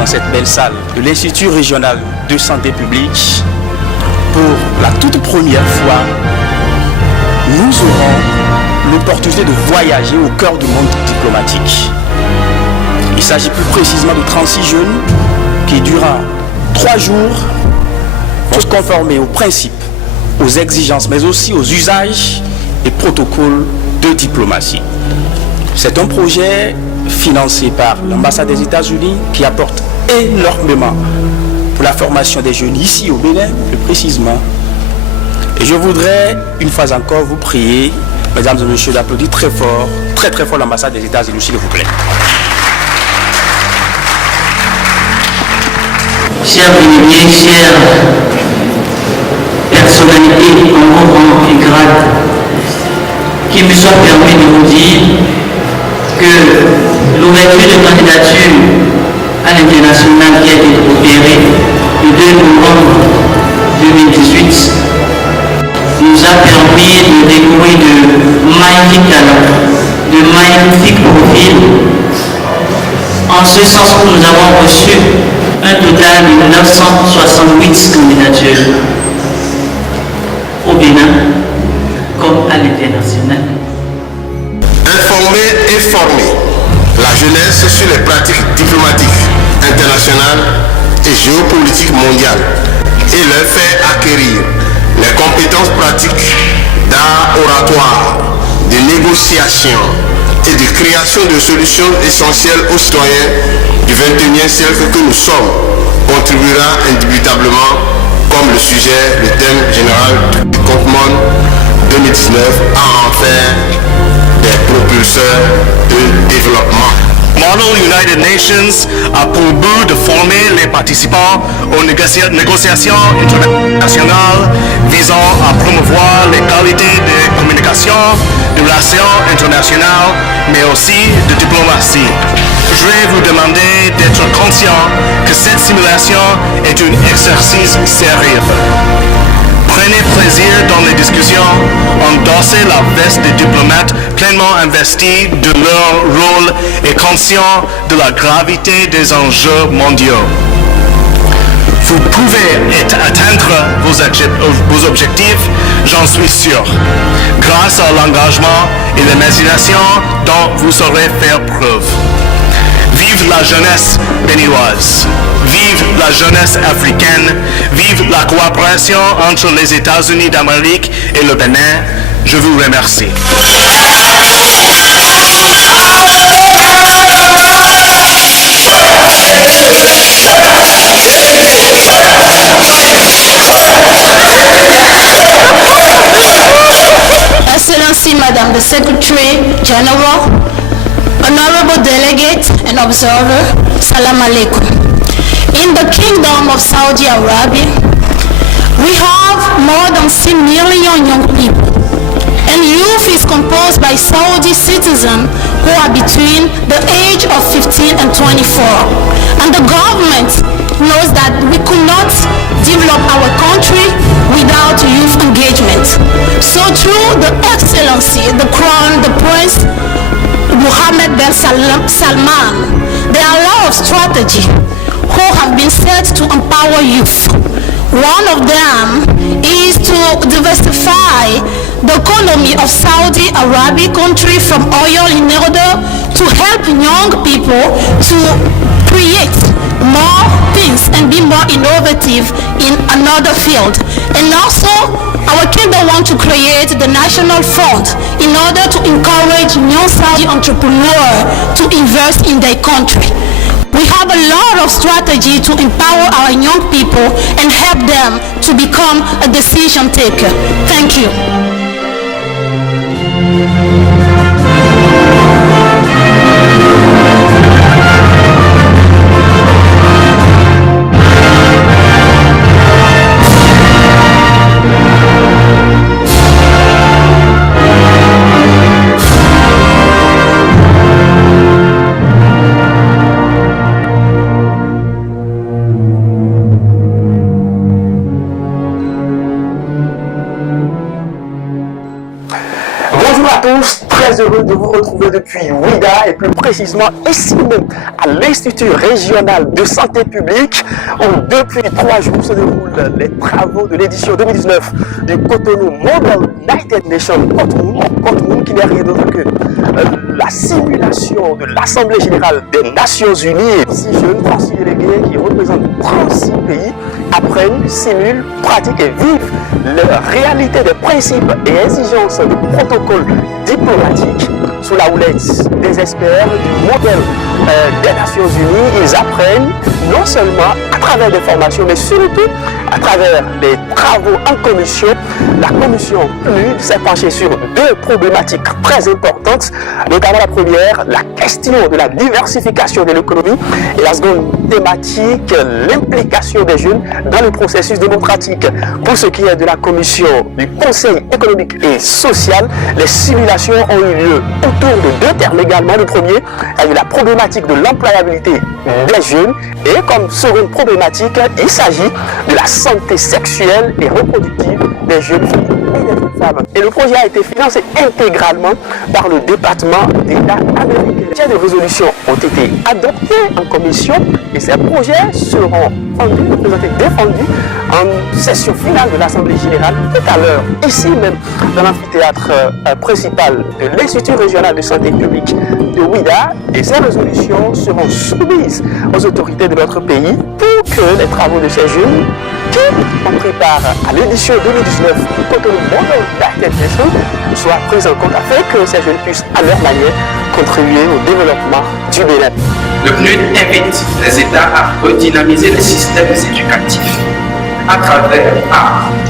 dans cette belle salle de l'Institut régional de santé publique, pour la toute première fois, nous aurons l'opportunité de voyager au cœur du monde diplomatique. Il s'agit plus précisément de 36 jeunes qui, durant 3 jours, vont se conformer aux principes, aux exigences, mais aussi aux usages et protocoles de diplomatie. C'est un projet financé par l'ambassade des États-Unis qui apporte énormément pour la formation des jeunes ici au Bénin, plus précisément. Et je voudrais une fois encore vous prier, mesdames et messieurs, d'applaudir très fort l'ambassade des États-Unis, s'il vous plaît. Chers bénéficiaires, chères personnalités en rang et grade, qu'il me soit permis de vous dire que l'ouverture de candidature à l'international qui a été opérée le 2 novembre 2018 nous a permis de découvrir de magnifiques talents, de magnifiques profils, en ce sens que nous avons reçu un total de 968 candidatures au Bénin comme à l'international. Informer et former la jeunesse sur les pratiques diplomatiques internationales et géopolitiques mondiales et leur faire acquérir les compétences pratiques d'art oratoire, de négociation et de création de solutions essentielles aux citoyens du XXIe siècle que nous sommes contribuera indubitablement, comme le sujet, le thème général du compte monde 2019, à en faire des propulseurs de développement. Model United Nations a pour but de former les participants aux négociations internationales visant à promouvoir les qualités de communication, de relations internationales, mais aussi de diplomatie. Je vais vous demander d'être conscient que cette simulation est un exercice sérieux. Prenez plaisir dans les discussions, endossez la veste des diplomates pleinement investis de leur rôle et conscients de la gravité des enjeux mondiaux. Vous pouvez atteindre vos objectifs, j'en suis sûr, grâce à l'engagement et l'imagination dont vous saurez faire preuve. Vive la jeunesse béninoise, vive la jeunesse africaine, vive la coopération entre les États-Unis d'Amérique et le Bénin. Je vous remercie. Excellency, Madam the Secretary General, Honorable Delegate and Observer, Salam Alaikum. In the Kingdom of Saudi Arabia, we have more than 6 million young people, and youth is composed by Saudi citizens who are between the age of 15 and 24. And the government knows that we could not develop our country without youth engagement. So through the Excellency, the Crown, the Prince, Mohammed bin Salman, there are a lot of strategies who have been set to empower youth. One of them is to diversify the economy of Saudi Arabia country from oil in order to help young people to create more things and be more innovative in another field. And also, our kingdom wants to create the national fund in order to encourage young Saudi entrepreneurs to invest in their country. We have a lot of strategy to empower our young people and help them to become a decision taker. Thank you. Très heureux de vous retrouver depuis Ouidah et plus précisément ici même à l'Institut régional de santé publique où depuis 3 jours se déroulent les travaux de l'édition 2019 du Cotonou Model United Nations Cotonou qui n'est rien d'autre que la simulation de l'Assemblée Générale des Nations Unies. 6 jeunes, 36 délégués qui représentent 36 pays apprennent, simulent, pratiquent et vivent la réalité des principes et exigences du protocole diplomatique sous la houlette des experts du modèle des Nations Unies. Ils apprennent non seulement à travers des formations, mais surtout à travers des travaux en commission. La commission PNUD s'est penchée sur 2 problématiques très importantes, notamment la première, la question de la diversification de l'économie, et la seconde thématique, l'implication des jeunes dans le processus démocratique. Pour ce qui est de la commission du Conseil économique et social, les simulations ont eu lieu autour de 2 termes également. Le premier est la problématique de l'employabilité des jeunes et comme seconde problématique, il s'agit de la santé sexuelle et reproductive des jeunes filles et des jeunes femmes. Et le projet a été financé intégralement par le département d'État américain. Les projets de résolution ont été adoptés en commission et ces projets seront défendus en session finale de l'Assemblée Générale tout à l'heure, ici même dans l'amphithéâtre principal de l'Institut régional de santé publique de Ouidah, et ces résolutions seront soumises aux autorités de notre pays pour que les travaux de ces jeunes qui ont pris part à l'édition 2019 du Cotonou Model United Nations soient pris en compte afin que ces jeunes puissent à leur manière contribuer au développement du Bénin. Le PNUD invite les États à redynamiser les systèmes éducatifs à travers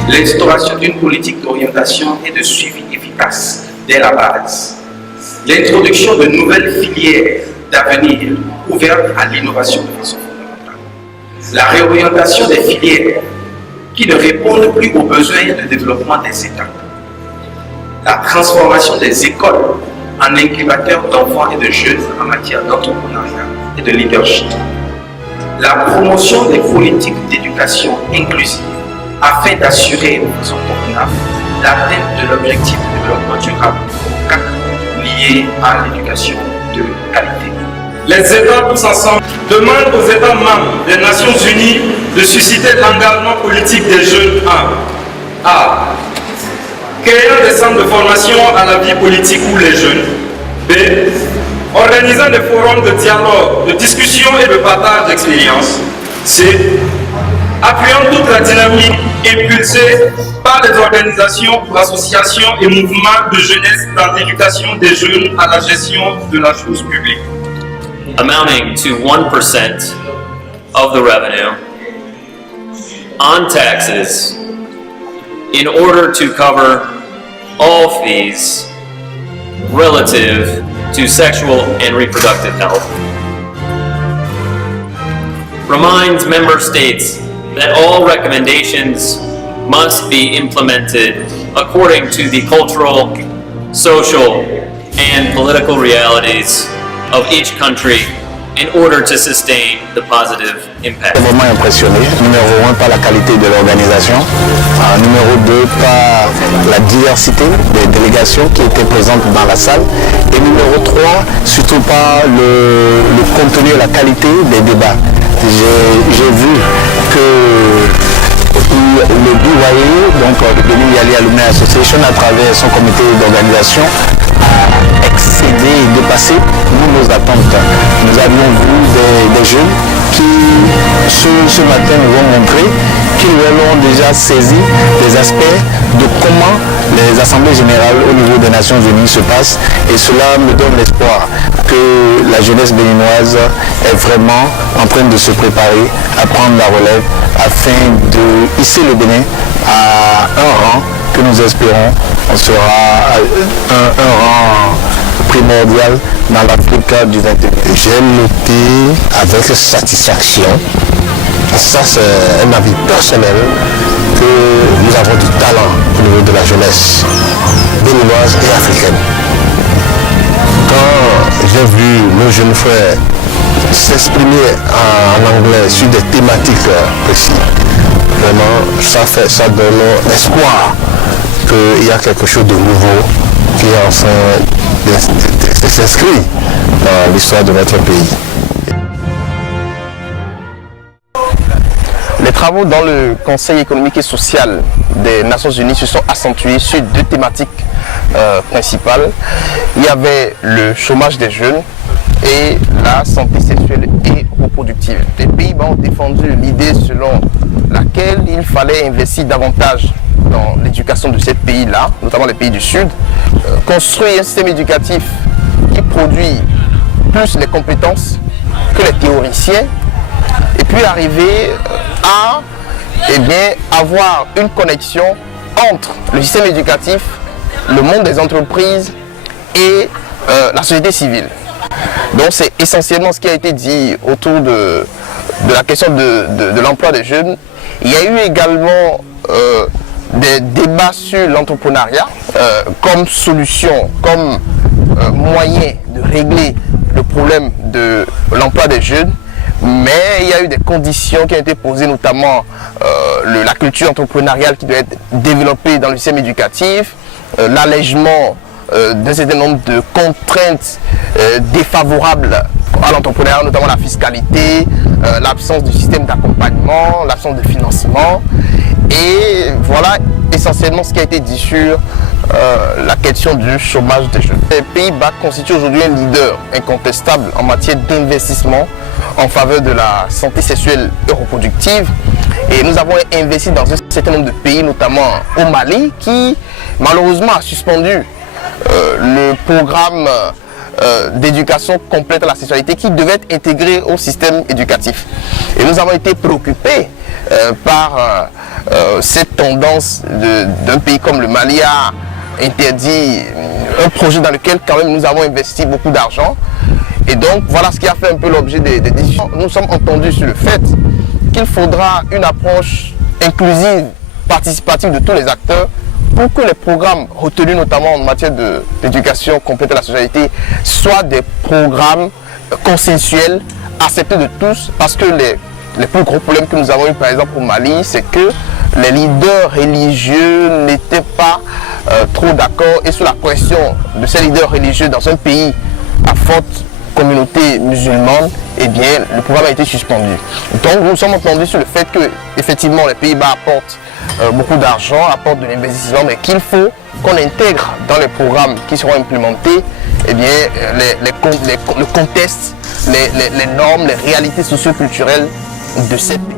l'instauration d'une politique d'orientation et de suivi efficace dès la base, l'introduction de nouvelles filières d'avenir ouvertes à l'innovation de façon fondamentale, la réorientation des filières qui ne répondent plus aux besoins de développement des États, la transformation des écoles en incubateurs d'enfants et de jeunes en matière d'entrepreneuriat et de leadership, la promotion des politiques d'éducation inclusive afin d'assurer de façon convenable l'atteinte de l'objectif de développement durable lié à l'éducation de qualité. Les États tous ensemble demandent aux États membres des Nations Unies de susciter l'engagement politique des jeunes A. Créant des centres de formation à la vie politique pour les jeunes. B. Organisant des forums de dialogue, de discussion et de partage d'expériences. C. Appuyant toute la dynamique impulsée par les organisations, associations et mouvements de jeunesse dans l'éducation des jeunes à la gestion de la chose publique. Amounting to 1% of the revenue on taxes in order to cover all fees relative to sexual and reproductive health. Reminds member states that all recommendations must be implemented according to the cultural, social, and political realities of each country in order to sustain the positive impact. Vraiment impressionné. Numéro 1 par la qualité de l'organisation, numéro 2 par la diversité des délégations qui étaient présentes dans la salle, et numéro 3 surtout par le contenu et la qualité des débats. J'ai vu que le BYA, donc le Benin Yali Alumni Association, à travers son comité d'organisation, a excédé et dépassé nos attentes. Nous avions vu des jeunes qui ce matin nous ont montré qu'ils ont déjà saisi des aspects de comment les assemblées générales au niveau des Nations Unies se passent, et cela me donne l'espoir que la jeunesse béninoise est vraiment en train de se préparer à prendre la relève afin de hisser le Bénin à un rang que nous espérons sera un rang primordial dans l'Afrique du XXI. J'ai noté avec satisfaction, ça c'est un avis personnel, que nous avons du talent au niveau de la jeunesse béninoise et africaine. Quand j'ai vu nos jeunes frères s'exprimer en anglais sur des thématiques précises, vraiment ça donne espoir qu'il y a quelque chose de nouveau qui est en train s'inscrit dans l'histoire de notre pays. Les travaux dans le Conseil économique et social des Nations Unies se sont accentués sur deux thématiques principales. Il y avait le chômage des jeunes et la santé sexuelle et reproductive. Les Pays-Bas ont défendu l'idée selon laquelle il fallait investir davantage dans l'éducation de ces pays-là, notamment les pays du Sud, construire un système éducatif qui produit plus les compétences que les théoriciens, et puis arriver à avoir une connexion entre le système éducatif, le monde des entreprises et la société civile. Donc c'est essentiellement ce qui a été dit autour de la question de l'emploi des jeunes. Il y a eu également des débats sur l'entrepreneuriat comme solution, comme moyen de régler le problème de l'emploi des jeunes. Mais il y a eu des conditions qui ont été posées, notamment la culture entrepreneuriale qui doit être développée dans le système éducatif, l'allègement d'un certain nombre de contraintes défavorables à l'entrepreneuriat, notamment la fiscalité, l'absence de système d'accompagnement, l'absence de financement. Et voilà essentiellement ce qui a été dit sur la question du chômage des jeunes. Les Pays-Bas constituent aujourd'hui un leader incontestable en matière d'investissement en faveur de la santé sexuelle et reproductive. Et nous avons investi dans un certain nombre de pays, notamment au Mali, qui malheureusement a suspendu le programme d'éducation complète à la sexualité qui devait être intégré au système éducatif. Et nous avons été préoccupés par cette tendance d'un pays comme le Mali à interdire un projet dans lequel quand même nous avons investi beaucoup d'argent. Et donc voilà ce qui a fait un peu l'objet des décisions. Nous sommes entendus sur le fait qu'il faudra une approche inclusive, participative de tous les acteurs pour que les programmes retenus notamment en matière d'éducation complète à la sexualité soient des programmes consensuels, acceptés de tous, parce que les plus gros problèmes que nous avons eu par exemple au Mali, c'est que les leaders religieux n'étaient pas trop d'accord, et sous la pression de ces leaders religieux dans un pays à forte communauté musulmane, eh bien le programme a été suspendu. Donc nous sommes entendus sur le fait que effectivement les Pays-Bas apportent beaucoup d'argent, apportent de l'investissement, mais qu'il faut qu'on intègre dans les programmes qui seront implémentés eh bien, le contexte, les normes, les réalités socio-culturelles de ces pays.